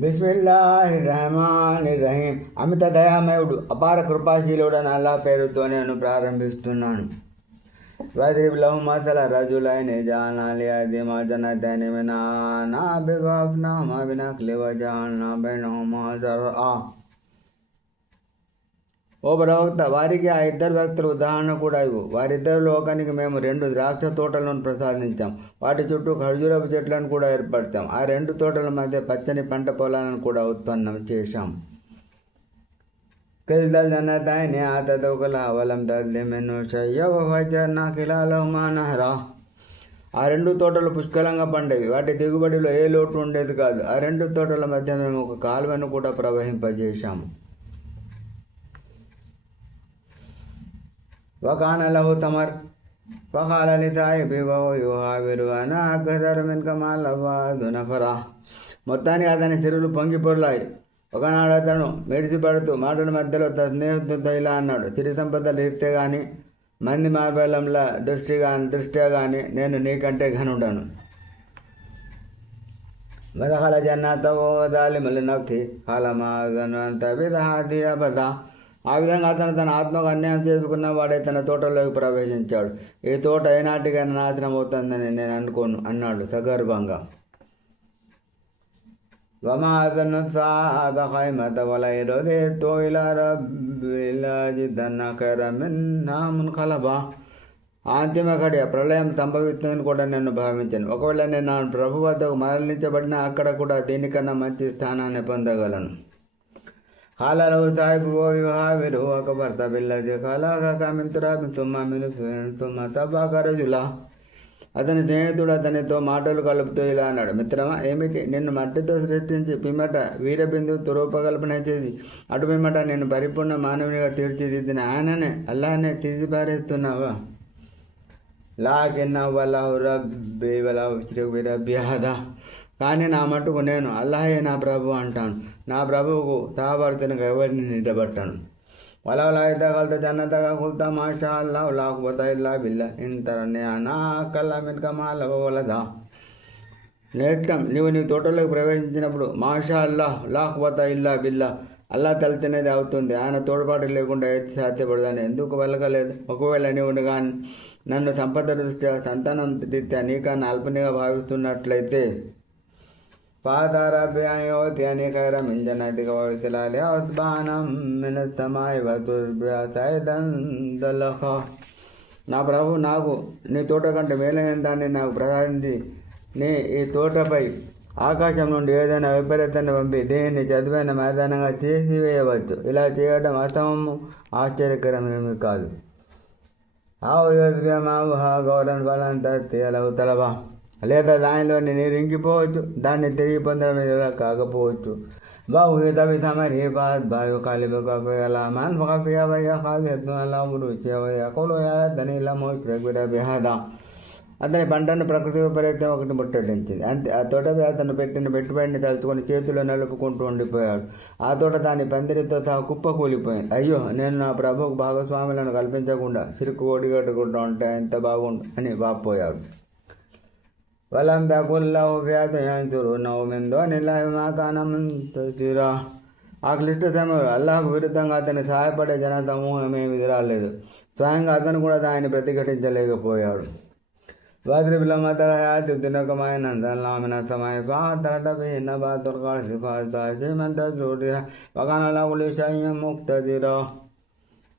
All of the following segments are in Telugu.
బిస్మిల్లాహిర్రహమానిర్రహీం. అమిత దయామయుడు అపార కృపాశీలుడని అల్లా పేరుతో నేను ప్రారంభిస్తున్నాను. వద్రిబ్ లహుం మసల రజులైని జఅల్నా లియహదిమ జన్నతైని మిన్ అనాబిన్ వహఫజ్నాహుమా బినఖ్లిన్ వజఅల్నా బైనహుమా జర్ఆ. ఓ ప్రవక్త, వారికి ఆ ఇద్దరు వ్యక్తుల ఉదాహరణ కూడా ఇవ్వు. వారిద్దరు లోకానికి మేము 2 ద్రాక్ష తోటలను ప్రసాదించాం. వాటి చుట్టూ ఖర్జూరపు చెట్లను కూడా ఏర్పడతాం. ఆ 2 తోటల మధ్య పచ్చని పంట పొలాలను కూడా ఉత్పన్నం చేశాం. కిల్తల్ జన్నతైని ఆతత్ ఉకులహా వలం తజ్లిమ్ మిన్హు షై'అన్ వఫజర్నా ఖిలాలహుమా నహరా. ఆ 2 తోటలు పుష్కలంగా పండేవి. వాటి దిగుబడిలో ఏ లోటు ఉండేది కాదు. ఆ 2 తోటల మధ్య మేము ఒక కాలువను కూడా ప్రవహింపజేశాము. వకాన లహు తమర్ ఫఖాల లిసాహిబిహి వహువ యుహావిరు అనా అక్సరు మిన్క మాలన్ వఅహ్సను నఫరా. మొత్తానికి అతని సిరులు పొంగి పొర్లాయి. ఒకనాడు అతను మెడిసిపడుతూ మాటల మధ్యలో తన స్నేహితుడితో ఇలా అన్నాడు: సిరి సంపదల రీత్యా కానీ, మంది మార్బలంల దృష్ట్యా కానీ నేను నీకంటే ఘనుడను. వదఖల జన్నతహు వహువ జాలిమున్ లినఫ్సిహి ఖాల మా అظن అన్ తబీద హాదిహి అబదా. ఆ విధంగా అతను తన ఆత్మకు అన్యాయం చేసుకున్న వాడే తన తోటలోకి ప్రవేశించాడు. ఈ తోట ఏనాటికైనా నాశనం అవుతుందని నేను అనుకోను అన్నాడు సగర్వంగా. వమా అظن الساعة قائمة ولئن رددت إلى ربي لأجدن خيرا منها منقلبا. అంతిమ ఘడియ ప్రళయం సంభవిస్తుందని కూడా నేను భావించాను. ఒకవేళ నేను నా ప్రభు వద్దకు మరలించబడినా అక్కడ కూడా దీనికన్నా మంచి స్థానాన్ని పొందగలను. ఖాల లహు సాహిబుహు వహువ యుహావిరుహు అకఫర్త బిల్లజీ ఖలఖక మిన్ తురాబిన్ సుమ్మ మిన్ నూత్ఫతిన్ సుమ్మ సవ్వాక రజులా. అతని స్నేహితుడు అతనితో మాటలు కలుపుతూ ఇలా అన్నాడు: మిత్రమా, ఏమిటి? నిన్ను మట్టితో సృష్టించి పిమ్మట వీరబిందువు రూపకల్పన చేసి అటు పిమ్మట నేను పరిపూర్ణ మానవునిగా తీర్చిదిద్దిన ఆయననే, అల్లాహనే తీసిపారేస్తున్నావా? లాకిన్ వలహు రబ్బీ వలా ఉష్రికు బిరబ్బీ అహదా. కానీ నా మటుకు నేను అల్లాహే నా ప్రభు అంటాను. నా ప్రభువుకు సహభర్తనుగా ఎవరిని నిలబెట్టాను. వలౌలా ఇద్ దఖల్త జన్నతక ఖుల్త మా షా అల్లాహు లా ఖువ్వత ఇల్లా బిల్లాహ్ ఇన్ తరనీ అనా అకల్ల మిన్క మాలన్ వవలదా. నేత్రం, నీవు నీ తోటలోకి ప్రవేశించినప్పుడు మాషా అల్లాహ్ లా ఖువ్వత ఇల్లా బిల్లాహ్, అల్లా తలచినది అవుతుంది, ఆయన తోడ్పాటు లేకుండా ఏది సాధ్యపడదని ఎందుకు పలకలేదు? ఒకవేళ నీవు కానీ నన్ను సంపద దృష్ట్యా, సంతానం రీత్యా నీకన్నా అల్పనిగా భావిస్తున్నట్లయితే ఫాతా రబ్బీ అన్ యు'తియనీ ఖైరన్ మిన్ జన్నతిక వయుద్ఖిలనీ ఉస్బానం మినస్ సమాయి వతుస్బిహ సైదన్ దలఖా. నా ప్రభు నాకు నీ తోట కంటే మేలైన దాన్ని నాకు ప్రసాదించి ఈ తోటపై ఆకాశం నుండి ఏదైనా విపరీతాన్ని పంపి దీన్ని చదువైన మైదానంగా తీసివేయవచ్చు. ఇలా చేయడం అసమము, ఆశ్చర్యకరమేమీ కాదు. గౌరన్ బలం తలహు తలబా. లేదా దానిలోని నీరు ఇంకిపోవచ్చు, దాన్ని తిరిగి పొందడం ఇలా కాకపోవచ్చు. బాహుత విధమరి బాయు కాలిబు కఫలామాన్ ఫియా వయ్య ఖాసియతున్ అలా ఉరుచి వయ్య ఖులు యాదని ఇలా ముష్రిక్ బిరబిహదా. అతని పంటను ప్రకృతి విపరీతం ఒకటి ముట్టడించింది. అంతే. ఆ తోటపై అతను పెట్టిన పెట్టుబడిని తలుచుకొని చేతిలో నలుపుకుంటూ ఉండిపోయాడు. ఆ తోట దాని పందిరితో సహా కుప్పకూలిపోయింది. అయ్యో, నేను నా ప్రభువుకు భాగస్వాములను కల్పించకుండా సిరుకు ఓడిగట్టుకుంటూ ఉంటే ఎంత బాగుండు అని వాపోయాడు. వలం తకున్ లహు ఫియతున్ యన్సురునహు మిన్ దూనిల్లాహి వమా కాన ముంతసిరా. ఆ క్లిష్ట సమయంలో అల్లాహకు విరుద్ధంగా అతనికి సహాయపడే జన సమూహం ఏమీ ఎదురాలేదు. స్వయంగా అతను కూడా దానిని ప్రతిఘటించలేకపోయాడు. వద్రిబ్ లహుం మసల హయాతి దున్యా కమఇన్ అన్జల్నాహు మినస్ సమాయి ఫఅఖ్తలత బిహి నబాతుల్ అర్ది ఫఅస్బహ మన్ తజ్రుహు రియాహ్ వకాన అల్లాహు కుల్లి షైఇన్ ముఖ్తదిరా.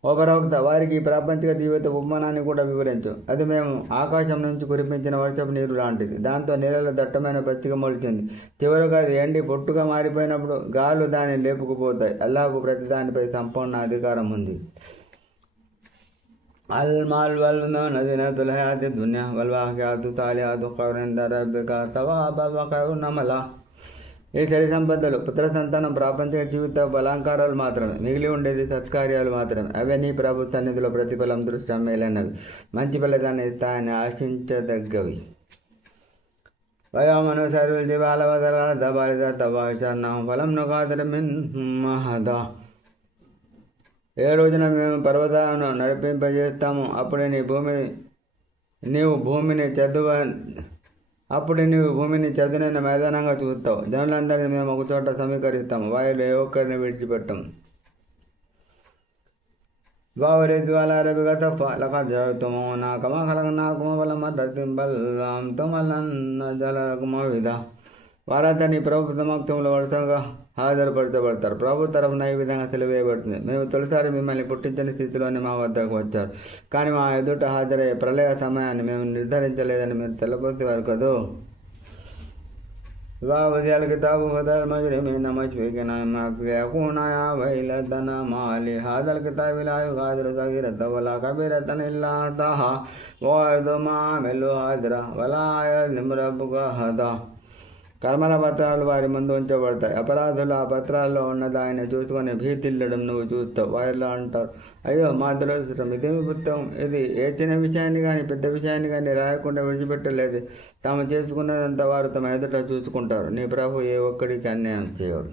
ఓ ప్రవక్త, వారికి ఈ ప్రాపంచిక జీవిత ఉపమానాన్ని కూడా వివరించు. అది మేము ఆకాశం నుంచి కురిపించిన వర్షపు నీరు లాంటిది. దాంతో నేలలో దట్టమైన పచ్చిక మొలిచింది. చివరకు అది ఎండి పొట్టుగా మారిపోయినప్పుడు గాలు దాన్ని లేపుకుపోతాయి. అల్లాహకు ప్రతి దానిపై సంపూర్ణ అధికారం ఉంది. అల్ మాల్ వల్ జినతుల్ హయాతి దున్యా వల్ వాఖియాతు సాలిహాతు ఖైరున్ ఇంద రబ్బిక సవాబన్ వ ఖైరున్ అమలా. ఈ చరి సంపదలు, పుత్ర సంతానం ప్రాపంచిక జీవిత బలాంకారాలు మాత్రమే. మిగిలి ఉండేది సత్కార్యాలు మాత్రమే. అవే నీ ప్రభు సన్నిధిలో ప్రతిఫలం దృష్ట్యా మేలైనవి, మంచి ఫలితాన్ని ఇస్తాయని ఆశించదగ్గవి. వయౌమ నుసయ్యిరుల్ జిబాల వతరల్ అర్ద బారిజతం వహషర్నాహుం ఫలం నుగాదిర్ మిన్హుమ్ అహదా. ఏ రోజున మేము పర్వతాలను నడిపింపజేస్తాము, అప్పుడే నీవు భూమిని అప్పుడు నీవు భూమిని చదునైన మైదానంగా చూస్తావు. జనులందరినీ మేము ఒక చోట సమీకరిస్తాము, వారిలో ఏ ఒక్కరిని విడిచిపెట్టాము. బావరేద్వాల రవిగత ఫలకజతుమోనా కమా ఖలకనాకుమ బలమద్రతిం బల్లాం తుమలన్న జలకుమ విధ. వారంతా నీ ప్రభు సమక్షంలో వరుసగా హాజరుపరచబడతారు. ప్రభు తరఫున ఈ విధంగా తెలియబడుతుంది: మేము తొలిసారి మిమ్మల్ని పుట్టించని స్థితిలోనే మా వద్దకు వచ్చారు, కానీ మా ఎదుట హాజరయ్యే ప్రళయ సమయాన్ని మేము నిర్ధారించలేదని మీరు తెలపొచ్చేవారు కదూ. वावद्याल किताब बदल मजरे में नमज फेंकना माफिया कुनाया वैल तना माली हादल किताब लायु गादर सगीर तवला कबीर तनिल्ला तहा वायदो मा मेलो हादरा वलाय निम्रबुगा हदा. కర్మల పత్రాలు వారి ముందు ఉంచబడతాయి. అపరాధులు ఆ పత్రాల్లో ఉన్న దాన్ని చూసుకొని భీతిల్లడం నువ్వు చూస్తావు. వారిలో అంటారు: అయ్యో మా దురదృష్టం, ఇదేమి పుస్తకం, ఇది ఏ చిన్న విషయాన్ని కానీ పెద్ద విషయాన్ని కానీ రాయకుండా విడిచిపెట్టలేదు. తాము చేసుకున్నదంతా వారు తమ ఎదుట చూసుకుంటారు. నీ ప్రభు ఏ ఒక్కడికి అన్యాయం చేయడు.